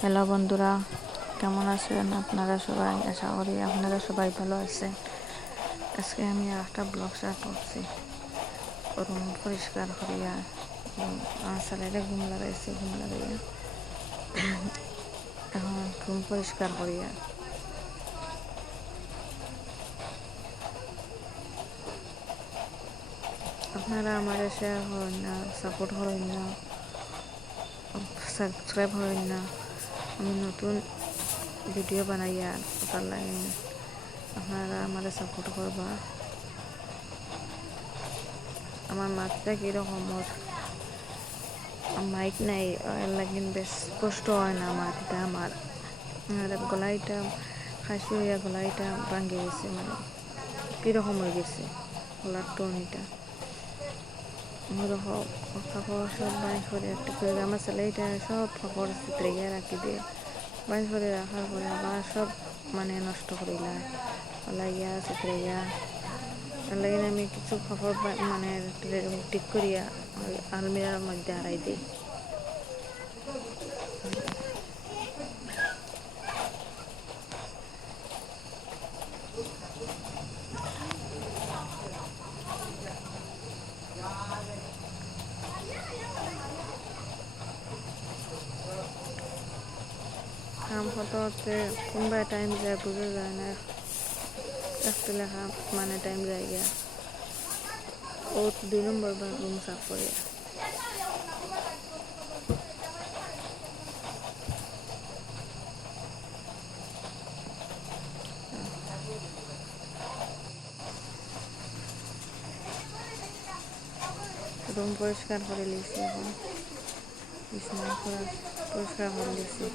Hello বন্ধুরা, কেমন আছেন আপনারা সবাই? আশা করি আপনারা সবাই ভালো আছেন। আজকে আমি একটা ব্লগ স্টার্ট করছি। রুম পরিষ্কার করিয়া আমার ছেলেরে ঘুম লাগাইছি, ঘুম লাগাইয়া এখন রুম পরিষ্কার করিয়া আপনারা আমার শেয়ার করেন না, সাপোর্ট করেন না, সাবস্ক্রাইব করেন না। আমি নতুন ভিডিও বানাইয়া ওটার লাগে আপনারা আমার সাপোর্ট করবা। আমার মাত্রা কীরকম, মাইক নাই, এর লাগিন বেশ কষ্ট হয় না আমার গলাইটা খাসি হইয়া গলাইটা ভাঙে গেছে, মানে কীরকম হয়ে গেছে গলার টনিটা। ওরকম কাপড় সব বাইর করে একটা করে আমার ছেলেটা সব কাপড় চিত্রাইয়া রাখি দিয়ে বাইর করে রাখার পরে আবার সব মানে নষ্ট করিলা লাইয়া চিত্রাইয়া। তার লাগে আমি কিছু কাপড় মানে ঠিক করিয়া ওই আলমিরার মধ্যে হারাই দিই। কাম করতে করতে কোনবা টাইম যায় বোঝা যায় না, একটা লেখা মানে টাইম যায় গিয়া ও 2 নম্বর বার রুম সাফ করিয়া। রুম পরিষ্কার করে লিছি, এখন বিছনা পরিষ্কার করে লিছি।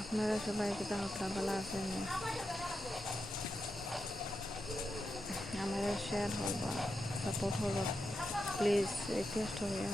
আপনারা সবাই কোথাও ভালো আছেন? আমার শেয়ার করবা, সাপোর্ট করবা প্লিজ, রিকোয়েস্ট হইয়া।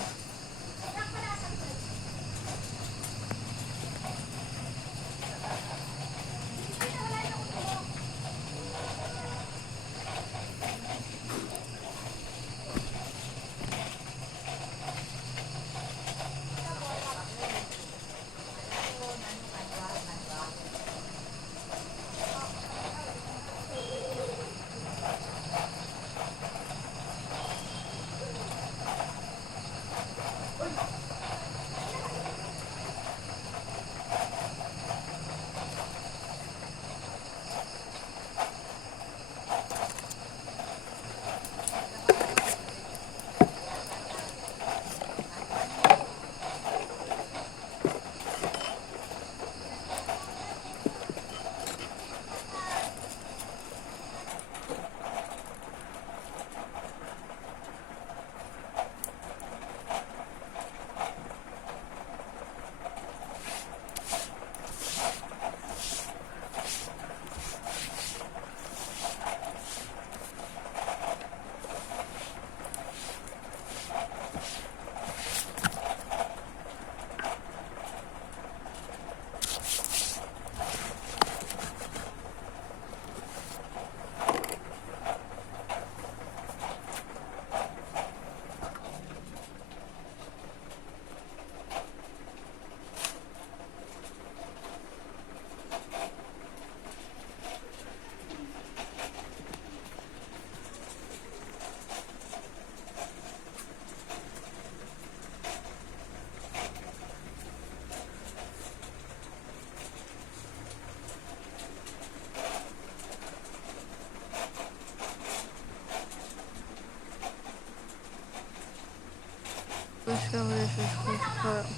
পরিষ্কার করে শেষ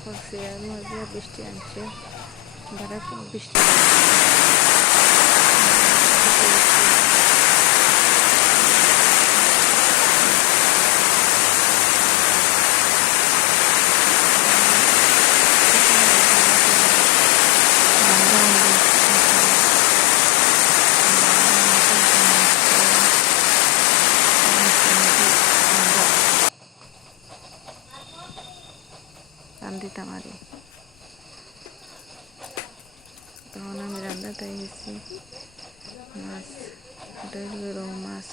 করছি, এর মধ্যে বৃষ্টি আনছে, ধারা খুব বৃষ্টি। রান্ধিতাম আরই। তখন আমি রান্নাতে গেছি মাছ, এটা হলো রৌ মাছ।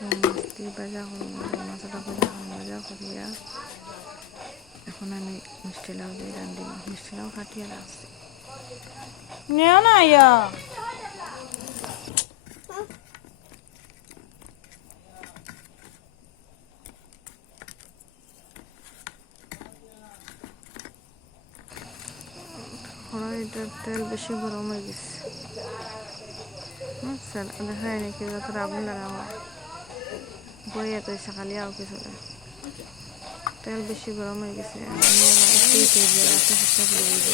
রৌ মাছ দিয়ে ভাজা করবো, রৌ মাছটা ভাজা করবো, ভাজা করিয়া এখন আমি মিষ্টি লাউ দিয়ে রান্ধিব। মিষ্টি লাউ কাটিয়ে রাখছি। নেও না ইয়া কড়াইটার তেল বেশি গরম হয়ে গেছে। দেখা যায় নাকি যত আগুন লাগা হয় বইয়া তো সকালে আও কিছু তেল বেশি গরম হয়ে গেছে। আমি আবার একটু দিয়ে রাখতে চেষ্টা করে দিব।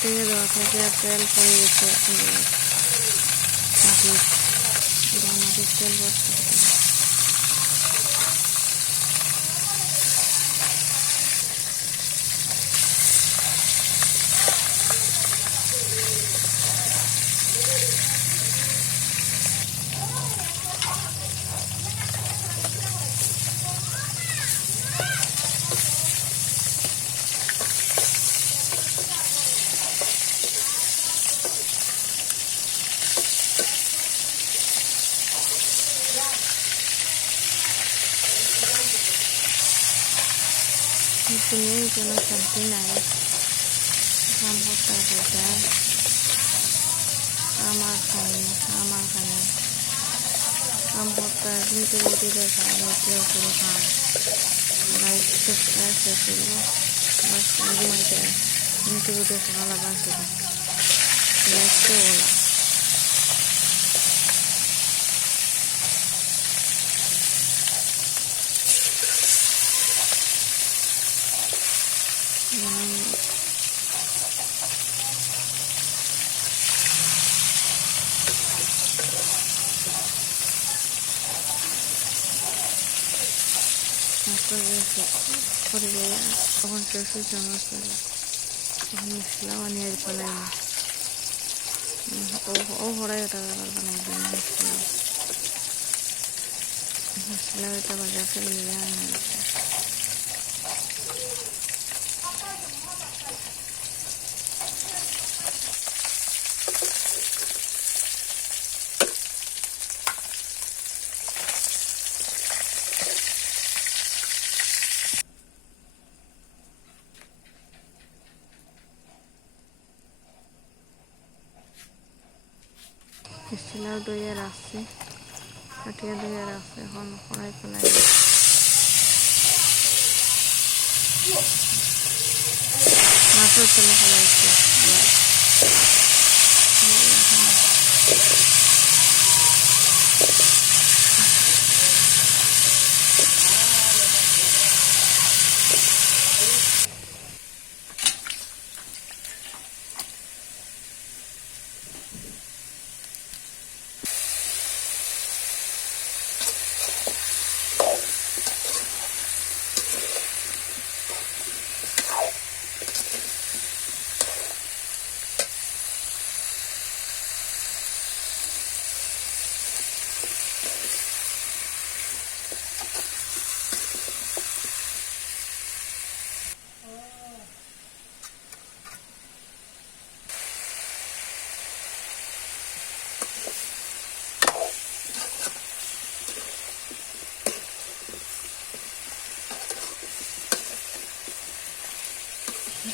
তেলে দেওয়া থেকে তেল পড়ে গেছে। মাটির মাটির তেল পড়ছে। দুনিয়ায় কোনো শান্তি নাই। কাম করতে করতে আমার খানি কাম করতে কিন্তু রুটি দেখা রুটিও পুরো খাম রাইস শেষ করবো। বাস ঘুমাইতে কিন্তু রুটি সকালে বাসবে রাইসকে বলা করে যায়। তখন শেষ হয়েছে আমার করে তখন মিশলাম নিয়ে পালাই ও হরাই ওটা আবার বানাই দিন মিশলাম এটা বাজার থেকে নিয়ে আনা মিষ্টিলাও দইয়ে রাখছি, কাটিয়ে দইয়ে রাখছি। এখন কড়াই ফেলাই মাছের তেলে ফেলাইছি।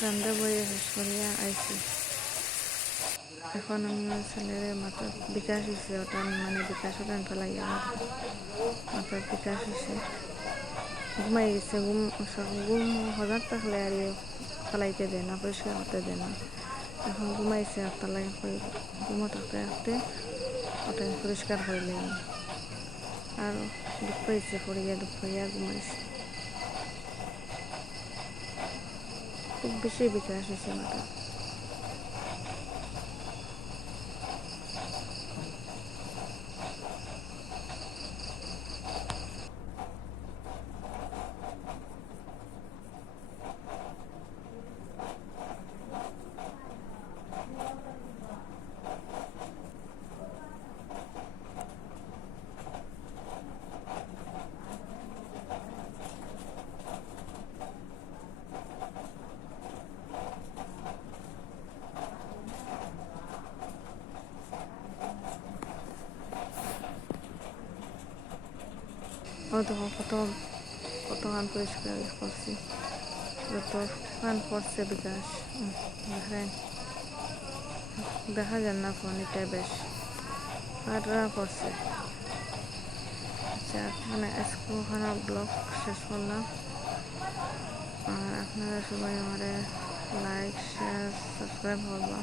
রান্না বইয়ে শেষ করিয়া আইছি। এখন আমার ছেলের মাথার বিকাশ হয়েছে, ওটা মানে বিকাশ ওটা ফেলাইয়া মাথার বিকাশ হয়েছে, ঘুমাই গেছে। ঘুম হজার থাকলে আর ফেলাইতে দেয় না, পরিষ্কার করতে দেয় না। এখন ঘুমাইছে, তালাই ঘুমো থাকতে থাকতে ওটা পরিষ্কার করলে আর দুঃখ পাইছে, দুঃখ পাইয়া ঘুমাইছে। খুব বেশি বিকাশ হয়েছে মাথা। ও দেখো কত কত গান পরিষ্কার করছি, যত গান করছে বিকাশ। দেখেন, দেখা যান না ফোন, এটা বেশ কাটরা করছে। আচ্ছা, মানে স্কুলখানা ব্লগ শেষ করলাম। আর আপনারা সবাই আমার লাইক শেয়ার সাবস্ক্রাইব করবা,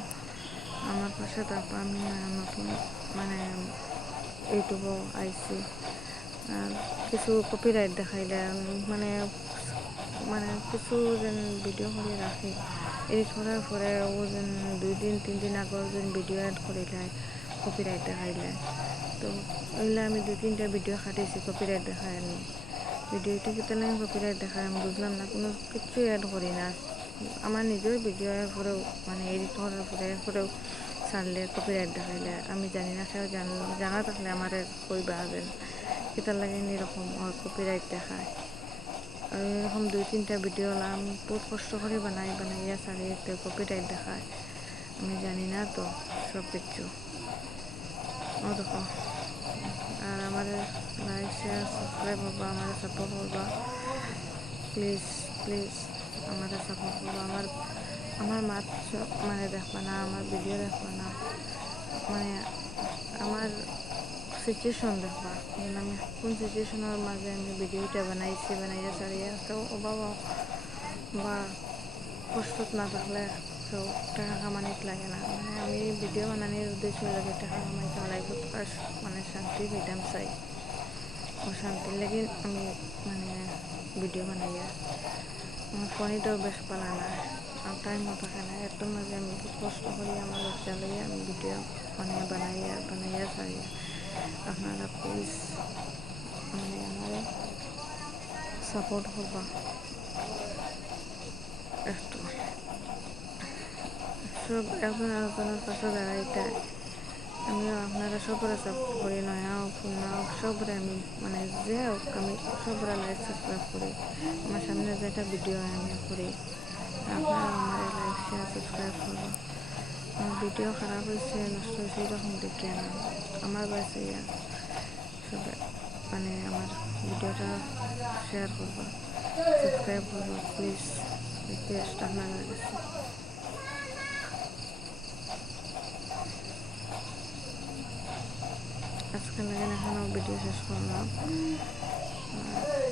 আমার পাশে থাকবা। আমি নতুন মানে ইউটিউবও আইছি। আর কিছু কপিরাইট দেখাইলে মানে মানে কিছু যেন ভিডিও করে রাখি, এডিট করার পরে ও যেন 2 দিন 3 দিন আগর যেন ভিডিও এড করিলে কপিরাইট দেখাইলে, তো ওইলে আমি 2-3টা ভিডিও খাটিয়েছি কপিরাইট দেখায় আমি। ভিডিওটা কেতনে কপিরাইট দেখায় আমি বুঝলাম না, কোনো কিছু অ্যাড করি না। আমার নিজের ভিডিও পরেও মানে এডিট করার পরেও ছাড়লে কপিরাইট দেখাইলে আমি জানি না, সেও জানা থাকলে আমার কইবা যেন কেতার লাগে এরকম কপিরাইট দেখায়। আর এরকম 2-3টা ভিডিও আমি বহুত কষ্ট করে বানাইয়া ছাড়িতে কপিরাইট দেখায়, আমি জানি না তো সব কিছু। ও দেখো, আর আমার লাইক শেয়ার সাবস্ক্রাইব করবা, আমার সাপোর্ট করবা, প্লিজ প্লিজ আমার সাপোর্ট করবা। আমার মাত মানে দেখবা না, আমার ভিডিও দেখবা না, মানে আমার সিচুয়েশন দেখবা, যেন আমি কোন সিচুয়েশনের মাঝে আমি ভিডিওটা বানাইয়া ছাড়িয়া। তো বাবা বা কষ্টত না থাকলে তো টাকা কামানিত লাগে না, মানে আমি ভিডিও বানানোর উদ্দেশ্য লাগে টাকা কামাইতে লাগবে, মানে শান্তি পেতাম চাই। ও শান্তির লাগে আমি মানে ভিডিও বানাইয়া, আমার ফোনটাও বেশ পালা না, আর টাইমও থাকে না। এত মাঝে আমি খুব কষ্ট করি আমার বাচ্চা লইয়া আমি ভিডিও মানে বানাইয়া ছাড়িয়া। আপনারা প্লিজ মানে আমার সাপোর্ট করবা একটু। সব একজন আরেকজনের পাশে দাঁড়াইতে আমিও আপনারা সবরা সাপোর্ট করি, নয়া হোক পুরনা হোক সবরে আমি মানে যে হোক আমি সবরা লাইক সাবস্ক্রাইব করি। আমার সামনে যেটা ভিডিও আমি করি, আপনারা আমার লাইক শেয়ার সাবস্ক্রাইব করবো। আমার ভিডিও খারাপ হয়েছে নষ্ট হয়েছে এরকম দেখে না, আমার বাসে সবাই মানে আমার ভিডিওটা শেয়ার করবা, সাবস্ক্রাইব করবা প্লিজ, রিকোয়েস্ট আপনারা কাছে। আজকে লাগে এখানেও ভিডিও শেষ করলাম।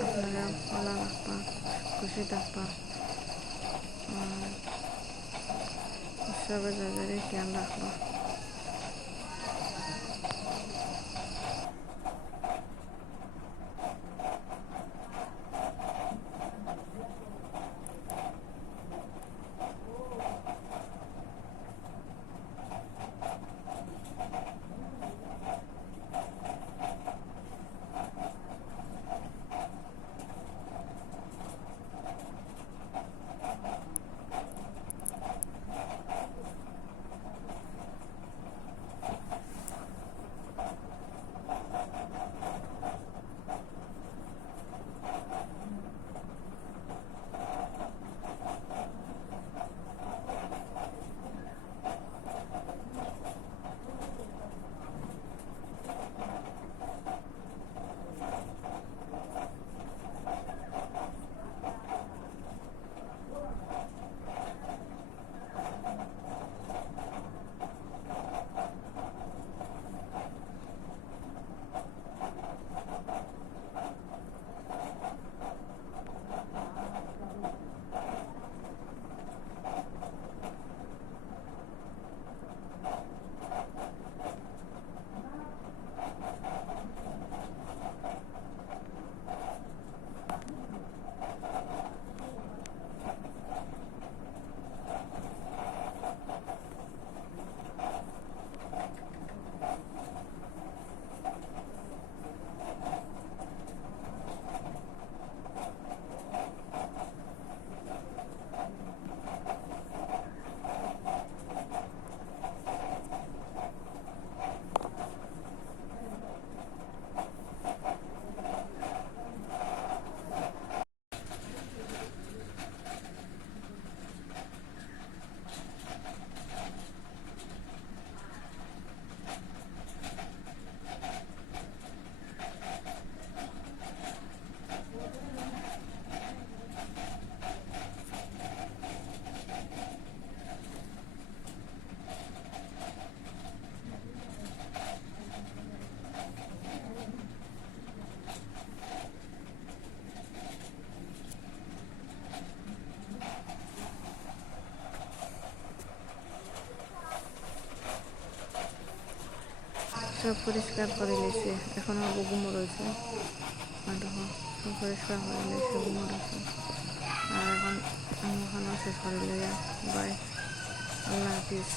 আপনারা ভালো রাখবা, খুশি থাকবা, সবাই যাদের খেয়াল রাখবা। সব পরিষ্কার করে লেছে, এখন আবার ঘুমো রয়েছে। আর দেখো সব পরিষ্কার করে লেছে, ঘুমো রয়েছে। আর এখন শেষ করে লইয়া বাই, আল্লাহ হাফিজ।